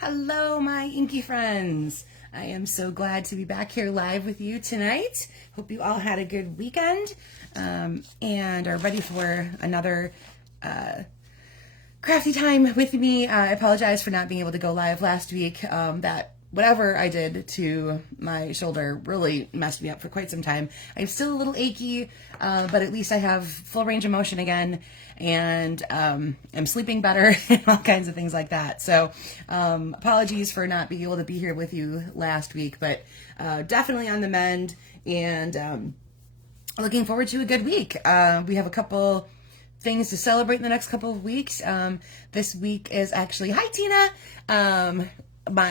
Hello, my inky friends. I am so glad to be back here live with you tonight. Hope you all had a good weekend and are ready for another crafty time with me. I apologize for not being able to go live last week. That whatever I did to my shoulder really messed me up for quite some time. I'm still a little achy, but at least I have full range of motion again, and I'm sleeping better and all kinds of things like that. So apologies for not being able to be here with you last week, but definitely on the mend, and looking forward to a good week. We have a couple things to celebrate in the next couple of weeks. This week is actually, hi Tina,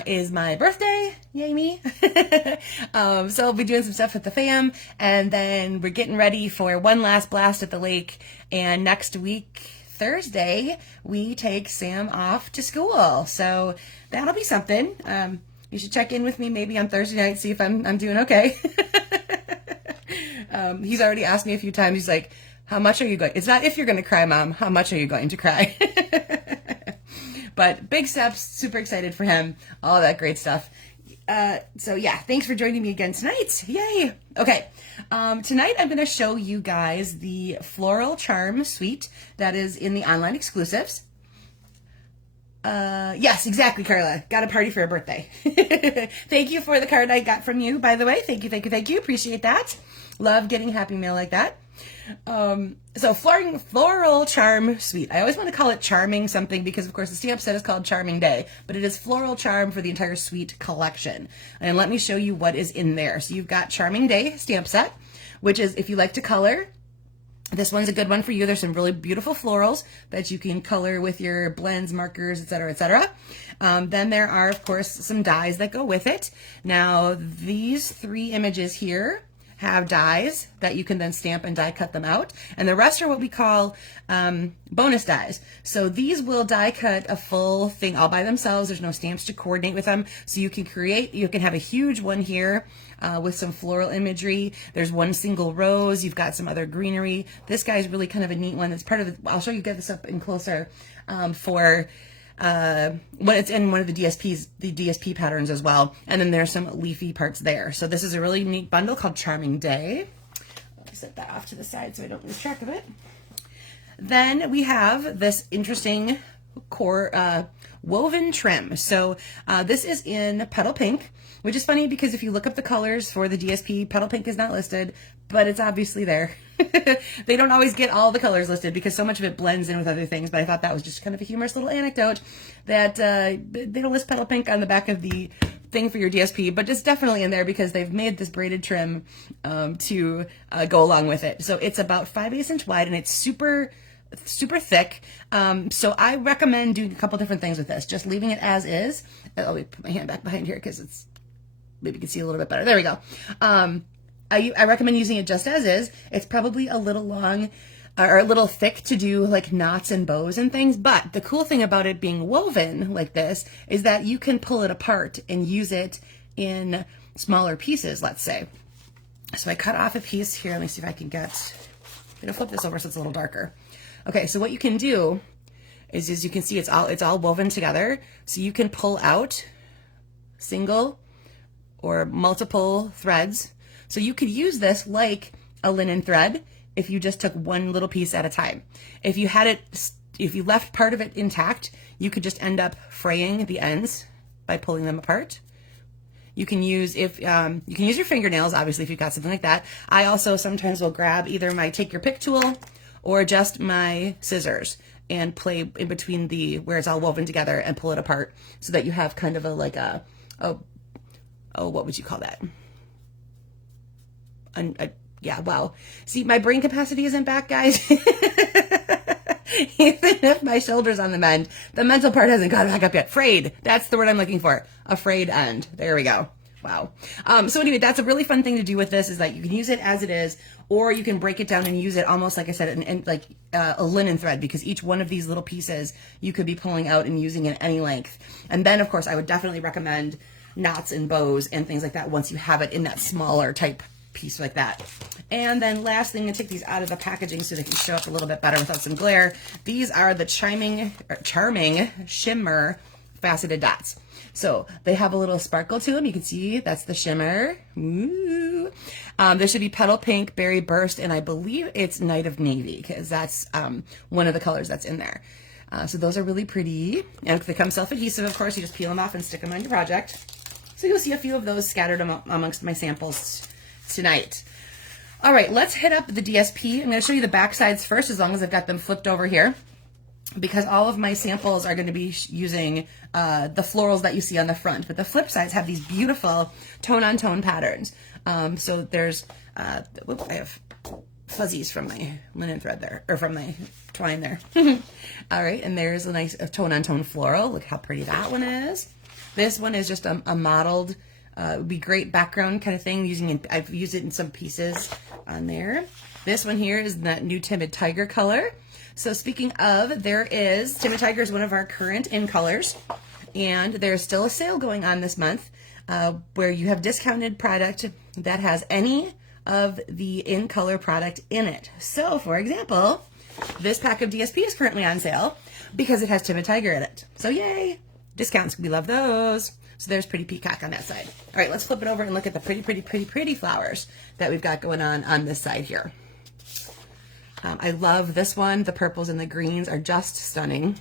is my birthday, yay me. So I'll be doing some stuff with the fam, and then we're getting ready for one last blast at the lake, and next week, Thursday, we take Sam off to school, so that'll be something. You should check in with me maybe on Thursday night, see if I'm doing okay. He's already asked me a few times, he's like, how much are you going? It's not if you're going to cry, Mom, how much are you going to cry? But big steps, super excited for him, all that great stuff. So yeah, thanks for joining me again tonight. Yay. Okay. Tonight I'm going to show you guys the Floral Charm Suite that is in the online exclusives. Yes, exactly, Carla. Got a party for a birthday. Thank you for the card I got from you, by the way. Thank you, thank you, thank you. Appreciate that. Love getting happy mail like that. So Floral Charm Suite. I always want to call it Charming something because, of course, the stamp set is called Charming Day, but it is Floral Charm for the entire suite collection. And let me show you what is in there. So you've got Charming Day stamp set, which is, if you like to color, this one's a good one for you. There's some really beautiful florals that you can color with your blends, markers, etc., etc. Then there are, of course, some dies that go with it. Now, these three images here have dies that you can then stamp and die cut them out, and the rest are what we call bonus dies. So these will die cut a full thing all by themselves. There's no stamps to coordinate with them, so you can have a huge one here with some floral imagery. There's one single rose. You've got some other greenery. This guy's really kind of a neat one. It's part of the, I'll show you, get this up in closer for when it's in one of the DSP patterns as well. And then there's some leafy parts there. So this is a really neat bundle called Charming Day. Let me set that off to the side so I don't lose track of it. Then we have this interesting core woven trim. So this is in Petal Pink, which is funny because if you look up the colors for the DSP, Petal Pink is not listed, but it's obviously there. They don't always get all the colors listed because so much of it blends in with other things, but I thought that was just kind of a humorous little anecdote that they don't list Petal Pink on the back of the thing for your DSP, but it's definitely in there because they've made this braided trim to go along with it. So it's about 5/8 inch wide, and it's super thick. So I recommend doing a couple different things with this. Just leaving it as is. Let me put my hand back behind here because it's, maybe you can see a little bit better. There we go. I recommend using it just as is. It's probably a little long or a little thick to do like knots and bows and things, but the cool thing about it being woven like this is that you can pull it apart and use it in smaller pieces, let's say. So I cut off a piece here. Let me see if I can get, I'm gonna flip this over so it's a little darker. Okay, so what you can do is you can see it's all woven together. So you can pull out single or multiple threads. So you could use this like a linen thread if you just took one little piece at a time. If you left part of it intact, you could just end up fraying the ends by pulling them apart. You can use you can use your fingernails, obviously, if you've got something like that. I also sometimes will grab either my take your pick tool or just my scissors and play in between where it's all woven together and pull it apart so that you have kind of a what would you call that? Yeah, wow. See, my brain capacity isn't back, guys. Even if my shoulder's on the mend, the mental part hasn't got back up yet. Frayed. That's the word I'm looking for. A frayed end. There we go. Wow. So anyway, that's a really fun thing to do with this, is that you can use it as it is, or you can break it down and use it almost, like I said, in like a linen thread, because each one of these little pieces you could be pulling out and using at any length. And then, of course, I would definitely recommend knots and bows and things like that once you have it in that smaller type piece like that. And then last thing, I'm gonna take these out of the packaging so they can show up a little bit better without some glare. These are the Charming Shimmer faceted dots. So they have a little sparkle to them. You can see that's the shimmer. Ooh. There should be Petal Pink, Berry Burst, and I believe it's Night of Navy because that's one of the colors that's in there. So those are really pretty. And they come self-adhesive, of course. You just peel them off and stick them on your project. So you'll see a few of those scattered amongst my samples tonight. All right, let's hit up the DSP. I'm going to show you the back sides first, as long as I've got them flipped over here, because all of my samples are going to be using the florals that you see on the front. But the flip sides have these beautiful tone-on-tone patterns. So there's, whoops, I have fuzzies from my linen thread there, or from my twine there. All right, and there's a nice tone-on-tone floral. Look how pretty that one is. This one is just a modeled, would be great background kind of thing. I've used it in some pieces on there. This one here is that new Timid Tiger color. So speaking of, Timid Tiger is one of our current in colors, and there's still a sale going on this month where you have discounted product that has any of the in color product in it. So for example, this pack of DSP is currently on sale because it has Timid Tiger in it. So yay, discounts, we love those. So there's Pretty Peacock on that side. All right, let's flip it over and look at the pretty flowers that we've got going on this side here. I love this one. The purples and the greens are just stunning.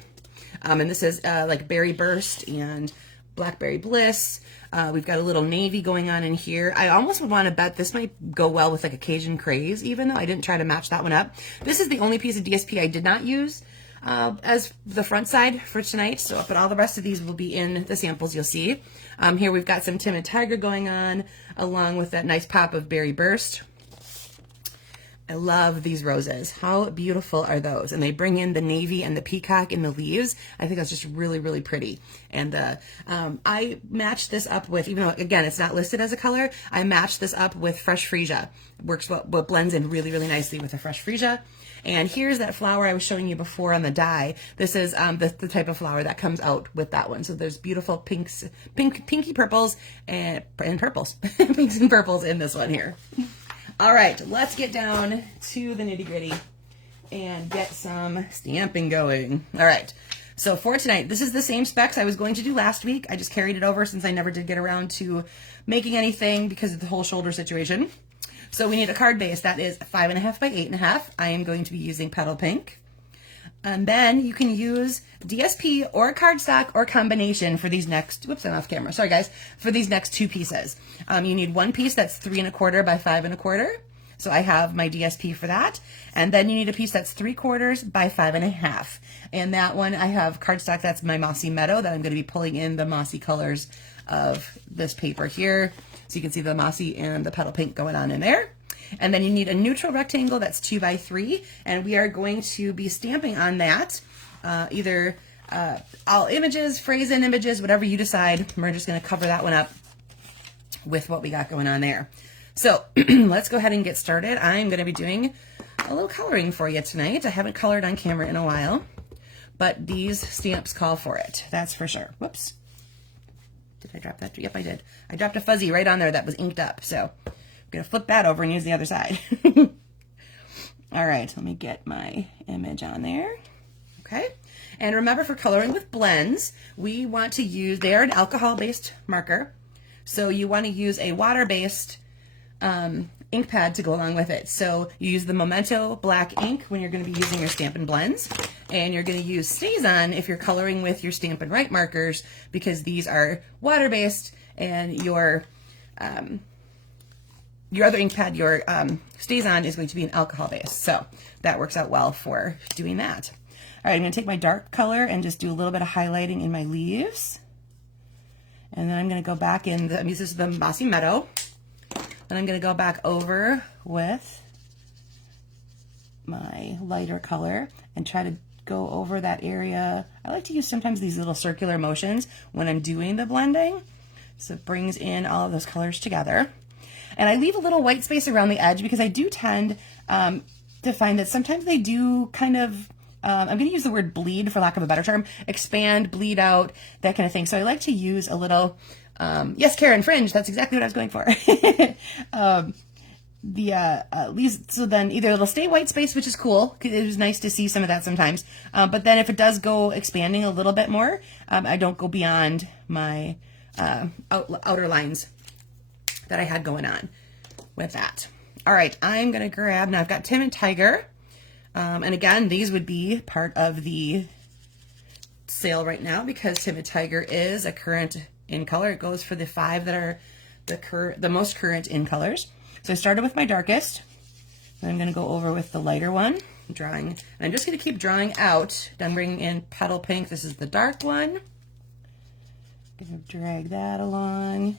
And this is like Berry Burst and Blackberry Bliss. We've got a little navy going on in here. I almost would want to bet this might go well with like a Cajun Craze, even though I didn't try to match that one up. This is the only piece of DSP I did not use as the front side for tonight. So, but all the rest of these will be in the samples you'll see. Here we've got some Timid Tiger going on, along with that nice pop of Berry Burst. I love these roses. How beautiful are those? And they bring in the navy and the peacock in the leaves. I think that's just really, really pretty. And I matched this up with, even though, again, it's not listed as a color, I matched this up with Fresh Freesia. Works what blends in really, really nicely with the Fresh Freesia. And here's that flower I was showing you before on the die. This is the type of flower that comes out with that one. So there's beautiful pinky purples and purples, pinks and purples in this one here. All right, let's get down to the nitty gritty and get some stamping going. All right, so for tonight, this is the same specs I was going to do last week. I just carried it over since I never did get around to making anything because of the whole shoulder situation. So we need a card base that is 5.5 by 8.5. I am going to be using Petal Pink. And then you can use DSP or cardstock or combination for these next, whoops, I'm off camera. Sorry guys, for these next two pieces. You need one piece that's 3.25 by 5.25. So I have my DSP for that. And then you need a piece that's 3/4 by 5.5. And that one I have cardstock, that's my Mossy Meadow that I'm going to be pulling in the mossy colors of this paper here. So you can see the mossy and the Petal Pink going on in there. And then you need a neutral rectangle that's 2 by 3, and we are going to be stamping on that, either all images, phrase-in images, whatever you decide. We're just going to cover that one up with what we got going on there. So let's go ahead and get started. I'm going to be doing a little coloring for you tonight. I haven't colored on camera in a while, but these stamps call for it. That's for sure. Whoops. Did I drop that? Yep, I did. I dropped a fuzzy right on there that was inked up, so I'm going to flip that over and use the other side. All right, let me get my image on there. Okay, and remember, for coloring with blends, we want to use, they are an alcohol-based marker, so you want to use a water-based ink pad to go along with it. So you use the Memento black ink when you're going to be using your Stampin' Blends, and you're going to use Stays-On if you're coloring with your Stampin' Write markers, because these are water-based, and your other ink pad, your Stays-On, is going to be an alcohol base. So that works out well for doing that. All right, I'm going to take my dark color and just do a little bit of highlighting in my leaves. And then I'm going to go back in, this is the Mossy Meadow. Then I'm going to go back over with my lighter color and try to go over that area. I like to use sometimes these little circular motions when I'm doing the blending. So it brings in all of those colors together. And I leave a little white space around the edge because I do tend to find that sometimes they do kind of, I'm going to use the word bleed for lack of a better term, expand, bleed out, that kind of thing. So I like to use a little, yes, Karen, fringe, that's exactly what I was going for. leaves, so then either it'll stay white space, which is cool. It was nice to see some of that sometimes. But then if it does go expanding a little bit more, I don't go beyond my outer lines that I had going on with that. All right, I'm gonna grab, now I've got Tim and Tiger. And again, these would be part of the sale right now because Tim and Tiger is a current in color. It goes for the 5 that are the most current in colors. So I started with my darkest. Then I'm gonna go over with the lighter one, drawing. And I'm just gonna keep drawing out. I'm bringing in Petal Pink. This is the dark one. Gonna drag that along.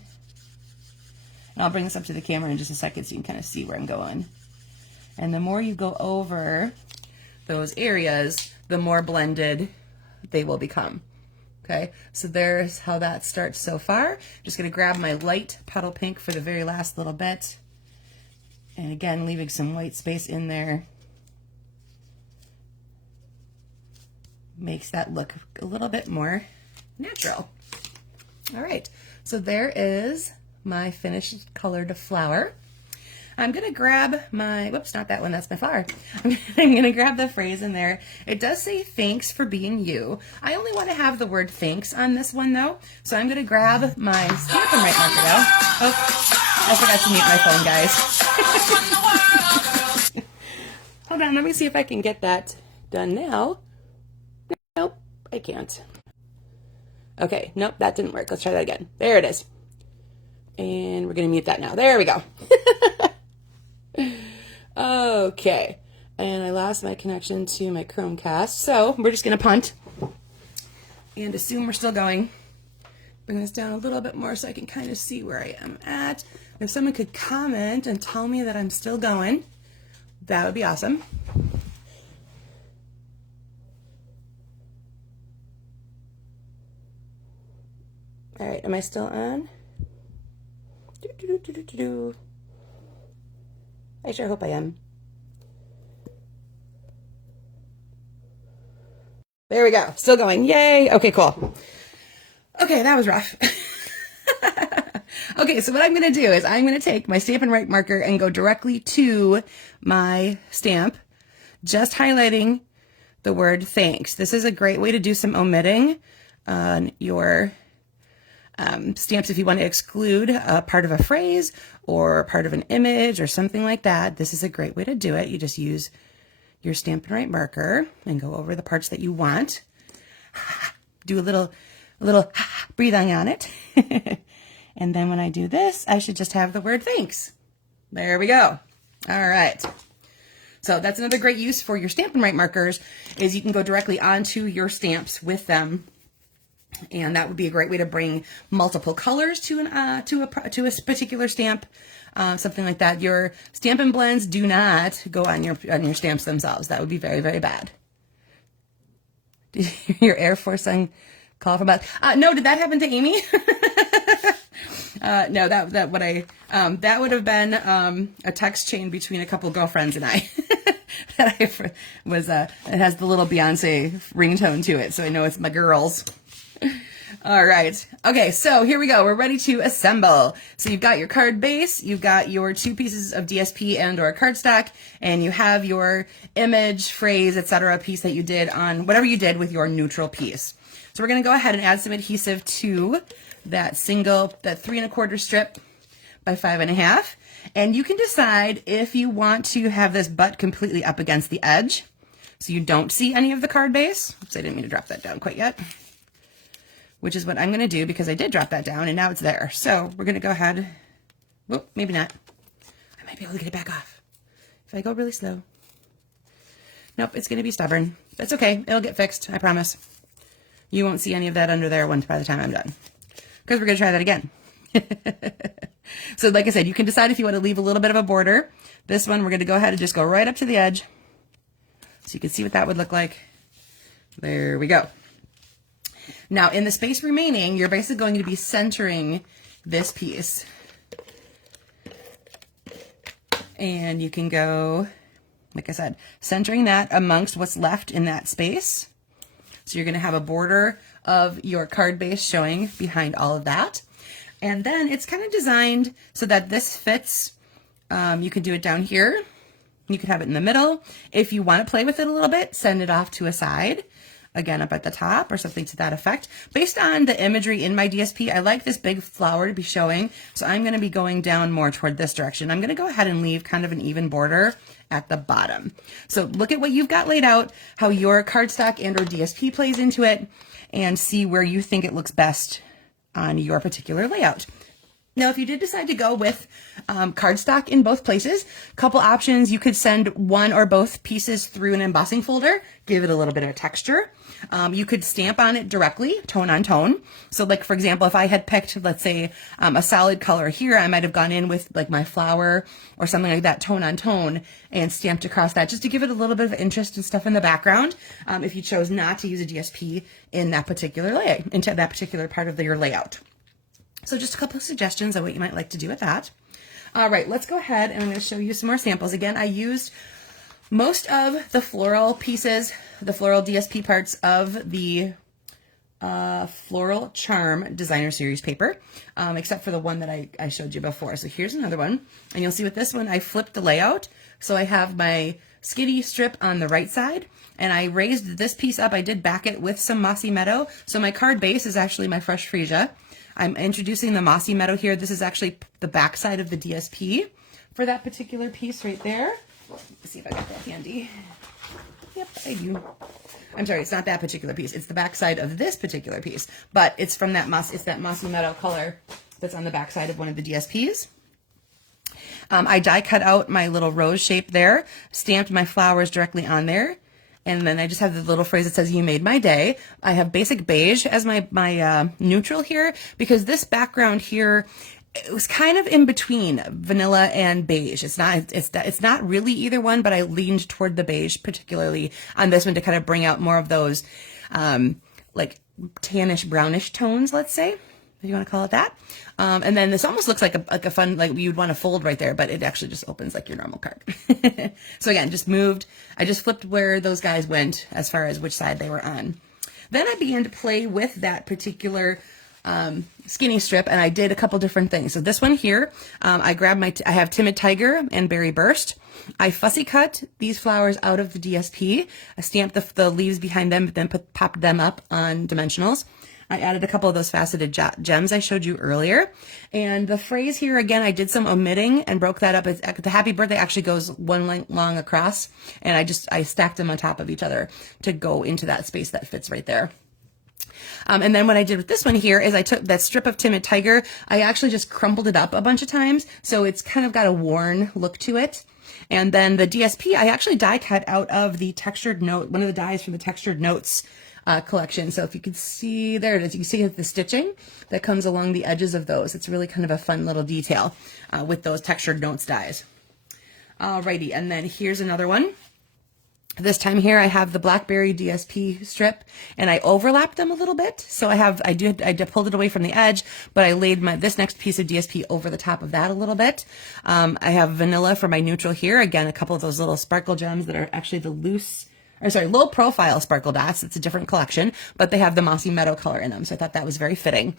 And I'll bring this up to the camera in just a second so you can kind of see where I'm going. And the more you go over those areas, the more blended they will become. Okay, so there's how that starts so far. Just gonna grab my light Petal Pink for the very last little bit. And again, leaving some white space in there. Makes that look a little bit more natural. All right, so there is my finished colored flower. I'm gonna grab my, whoops, not that one, that's my flower. I'm gonna grab the phrase in there. It does say thanks for being you. I only wanna have the word thanks on this one though. So I'm gonna grab my Stampin' Right marker now. Oh, I forgot to mute my phone, guys. Hold on, let me see if I can get that done now. Nope, I can't. Okay, nope, that didn't work. Let's try that again. There it is. And we're gonna mute that now. There we go. Okay, and I lost my connection to my Chromecast, so we're just gonna punt and assume we're still going. Bring this down a little bit more so I can kind of see where I am at. If someone could comment and tell me that I'm still going, that would be awesome. All right, am I still on? I sure hope I am. There we go, still going, yay. Okay, cool. Okay, that was rough. Okay, so what I'm gonna do is I'm gonna take my Stampin' Right marker and go directly to my stamp, just highlighting the word thanks. This is a great way to do some omitting on your stamps if you want to exclude a part of a phrase or part of an image or something like that. This is a great way to do it. You just use your Stampin' Right marker and go over the parts that you want. Do a little breathing on it. And then when I do this, I should just have the word thanks. There we go. All right. So that's another great use for your Stampin' Right markers is you can go directly onto your stamps with them. And that would be a great way to bring multiple colors to a particular stamp, something like that. Your Stampin' Blends do not go on your stamps themselves. That would be very, very bad. Did your Air Force son call from us? No, did that happen to Amy? No, that would have been a text chain between a couple girlfriends and I. That I was it has the little Beyonce ringtone to it, so I know it's my girls. All right. Okay, so here we go. We're ready to assemble. So you've got your card base, you've got your 2 pieces of DSP and or cardstock, and you have your image, phrase, etc. piece that you did on whatever you did with your neutral piece. So we're going to go ahead and add some adhesive to that 3 1/4 strip by 5 1/2. And you can decide if you want to have this butt completely up against the edge so you don't see any of the card base. Oops, I didn't mean to drop that down quite yet. Which is what I'm going to do because I did drop that down and now it's there. So we're going to go ahead. Whoop, maybe not. I might be able to get it back off if I go really slow. Nope, it's going to be stubborn. That's okay. It'll get fixed. I promise. You won't see any of that under there by the time I'm done. Because we're going to try that again. So like I said, you can decide if you want to leave a little bit of a border. This one, we're going to go ahead and just go right up to the edge. So you can see what that would look like. There we go. Now, in the space remaining, you're basically going to be centering this piece. And you can go, like I said, centering that amongst what's left in that space. So you're going to have a border of your card base showing behind all of that. And then it's kind of designed so that this fits You could do it down here. You could have it in the middle. If you want to play with it a little bit, send it off to a side, again up at the top or something to that effect. Based on the imagery in my DSP, I like this big flower to be showing, so I'm going to be going down more toward this direction. I'm going to go ahead and leave kind of an even border at the bottom. So look at what you've got laid out, how your cardstock and or DSP plays into it, and see where you think it looks best on your particular layout. Now, if you did decide to go with cardstock in both places, couple options. You could send one or both pieces through an embossing folder, give it a little bit of texture. You could stamp on it directly, tone on tone. So like, for example, if I had picked, let's say, a solid color here, I might have gone in with like my flower or something like that, tone on tone, and stamped across that just to give it a little bit of interest and stuff in the background. If you chose not to use a DSP in that particular layout, into that particular part of your layout. So just a couple of suggestions of what you might like to do with that. All right, let's go ahead and I'm going to show you some more samples. Again, I used most of the floral pieces, the floral DSP parts of the Floral Charm Designer Series paper, except for the one that I showed you before. So here's another one, and you'll see with this one, I flipped the layout. So I have my skinny strip on the right side, and I raised this piece up. I did back it with some Mossy Meadow. So my card base is actually my fresh freesia. I'm introducing the Mossy Meadow here. This is actually the back side of the DSP for that particular piece right there. Let's see if I got that handy. Yep, I do. I'm sorry, it's not that particular piece. It's the back side of this particular piece, but it's from that Mossy Meadow color that's on the back side of one of the DSPs. I die cut out my little rose shape there, stamped my flowers directly on there. And then I just have the little phrase that says, "You made my day." I have basic beige as my neutral here, because this background here, it was kind of in between vanilla and beige. It's not really either one, but I leaned toward the beige, particularly on this one, to kind of bring out more of those like tannish brownish tones, let's say, if you want to call it that. And then this almost looks like a fun, like you'd want to fold right there, but it actually just opens like your normal card. So again, I just flipped where those guys went as far as which side they were on. Then I began to play with that particular skinny strip, and I did a couple different things. So this one here, I have Timid Tiger and Berry Burst. I fussy cut these flowers out of the DSP. I stamped the leaves behind them, but then popped them up on dimensionals. I added a couple of those faceted gems I showed you earlier. And the phrase here, again, I did some omitting and broke that up. The happy birthday actually goes one length long across, and I stacked them on top of each other to go into that space that fits right there. And then what I did with this one here is I took that strip of Timid Tiger, I actually just crumpled it up a bunch of times, so it's kind of got a worn look to it. And then the DSP, I actually die cut out of the textured note, one of the dies from the Textured Notes collection. So if you could see, there it is, you can see the stitching that comes along the edges of those. It's really kind of a fun little detail with those Textured Notes dies. Alrighty, and then here's another one. This time here I have the Blackberry DSP strip, and I overlapped them a little bit. So I pulled it away from the edge, but I laid this next piece of DSP over the top of that a little bit. I have Vanilla for my neutral here. Again, a couple of those little sparkle gems that are actually the low profile sparkle dots. It's a different collection, but they have the Mossy Meadow color in them. So I thought that was very fitting.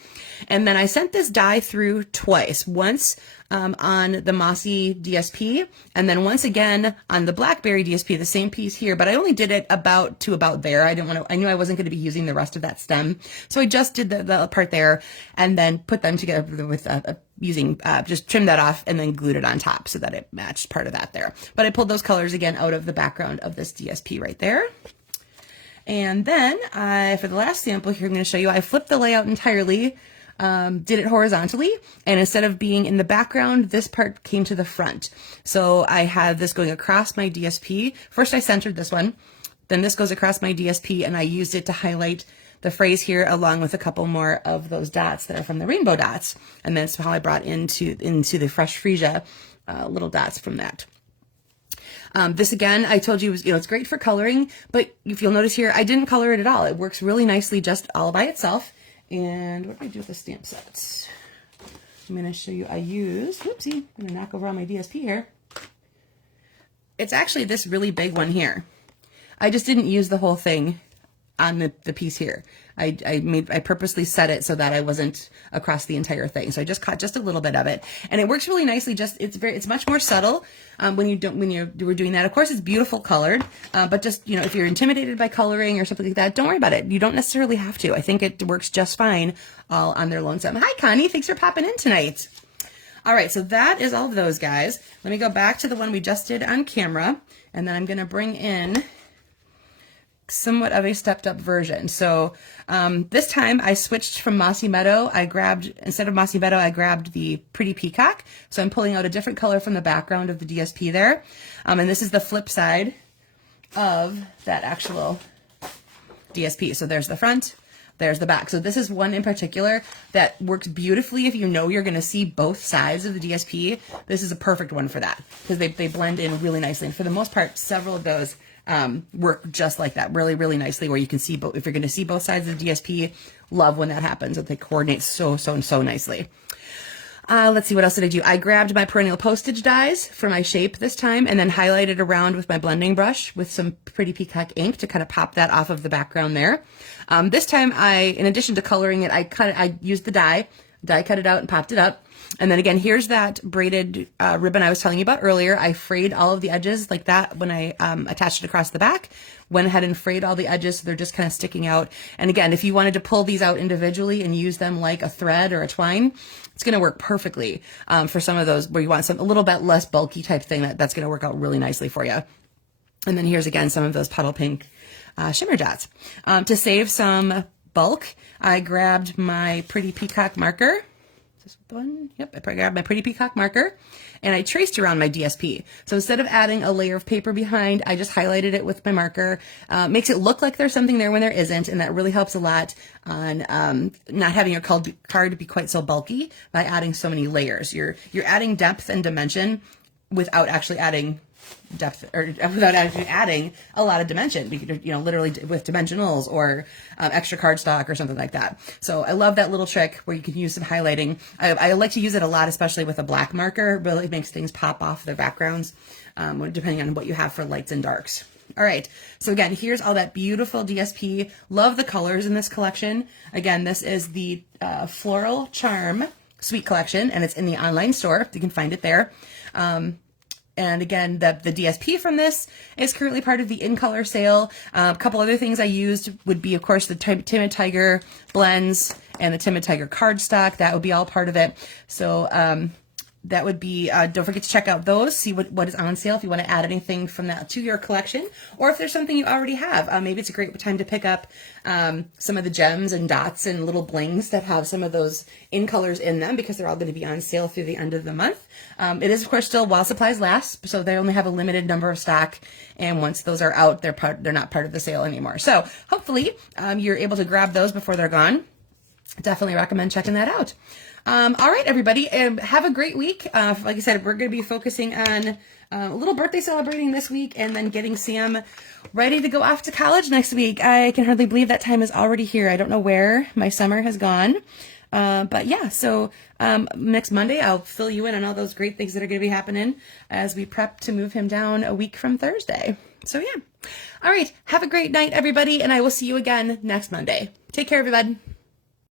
And then I sent this die through twice, once on the Mossy DSP, and then once again on the Blackberry DSP, the same piece here, but I only did it about there. I knew I wasn't going to be using the rest of that stem. So I just did the part there and then put them together with just trimmed that off and then glued it on top so that it matched part of that there. But I pulled those colors again out of the background of this DSP right there. And then for the last sample here, I'm going to show you, I flipped the layout entirely, did it horizontally, and instead of being in the background, this part came to the front. So I had this going across my DSP. First I centered this one, then this goes across my DSP, and I used it to highlight the phrase here along with a couple more of those dots that are from the rainbow dots. And that's how I brought into the fresh freesia little dots from that. This again, I told you, it's great for coloring, but if you'll notice here, I didn't color it at all. It works really nicely just all by itself. And what do I do with the stamp sets? I'm going to show you, whoopsie, I'm going to knock over on my DSP here. It's actually this really big one here. I just didn't use the whole thing on the piece here. I purposely set it so that I wasn't across the entire thing. So I just caught just a little bit of it, and it works really nicely. It's much more subtle when you're doing that. Of course, it's beautiful colored, but just, if you're intimidated by coloring or something like that, don't worry about it. You don't necessarily have to. I think it works just fine all on their lonesome. Hi, Connie. Thanks for popping in tonight. All right, so that is all of those, guys. Let me go back to the one we just did on camera, and then I'm going to bring in somewhat of a stepped up version. So this time I switched from Mossy Meadow. Instead of Mossy Meadow, I grabbed the Pretty Peacock. So I'm pulling out a different color from the background of the DSP there. And this is the flip side of that actual DSP. So there's the front, there's the back. So this is one in particular that works beautifully if you know you're going to see both sides of the DSP. This is a perfect one for that because they blend in really nicely. And for the most part, several of those work just like that, really, really nicely, where you can see both. If you're going to see both sides of the DSP, love when that happens. They coordinate so nicely. Let's see, what else did I do? I grabbed my perennial postage dies for my shape this time, and then highlighted around with my blending brush with some Pretty Peacock ink to kind of pop that off of the background there. This time, in addition to coloring it, I used the die cut it out and popped it up. And then again, here's that braided ribbon I was telling you about earlier. I frayed all of the edges like that when I attached it across the back. Went ahead and frayed all the edges so they're just kind of sticking out. And again, if you wanted to pull these out individually and use them like a thread or a twine, it's going to work perfectly for some of those where you want a little bit less bulky type thing. That's going to work out really nicely for you. And then here's again some of those puddle pink shimmer dots. To save some bulk, I grabbed my Pretty Peacock marker. This one, yep, I grabbed my Pretty Peacock marker and I traced around my DSP. So instead of adding a layer of paper behind, I just highlighted it with my marker. Makes it look like there's something there when there isn't, and that really helps a lot on not having your card be quite so bulky by adding so many layers. You're adding depth and dimension without actually adding depth, or without actually adding a lot of dimension, literally with dimensionals or extra cardstock or something like that. So I love that little trick where you can use some highlighting. I like to use it a lot, especially with a black marker. It really makes things pop off their backgrounds, depending on what you have for lights and darks. All right, so again, here's all that beautiful DSP. Love the colors in this collection. Again, this is the Floral Charm Suite Collection, and it's in the online store. You can find it there. And again, the DSP from this is currently part of the In Color sale. A couple other things I used would be, of course, the Timid Tiger blends and the Timid Tiger cardstock. That would be all part of it. So that would be, don't forget to check out those, see what is on sale if you want to add anything from that to your collection, or if there's something you already have. Maybe it's a great time to pick up some of the gems and dots and little blings that have some of those in colors in them, because they're all going to be on sale through the end of the month. It is, of course, still while supplies last, so they only have a limited number of stock, and once those are out, they're not part of the sale anymore. So hopefully you're able to grab those before they're gone. Definitely recommend checking that out. All right, everybody, have a great week. Like I said, we're going to be focusing on a little birthday celebrating this week, and then getting Sam ready to go off to college next week. I can hardly believe that time is already here. I don't know where my summer has gone. But yeah, so next Monday, I'll fill you in on all those great things that are going to be happening as we prep to move him down a week from Thursday. So yeah. All right, have a great night, everybody, and I will see you again next Monday. Take care, everybody.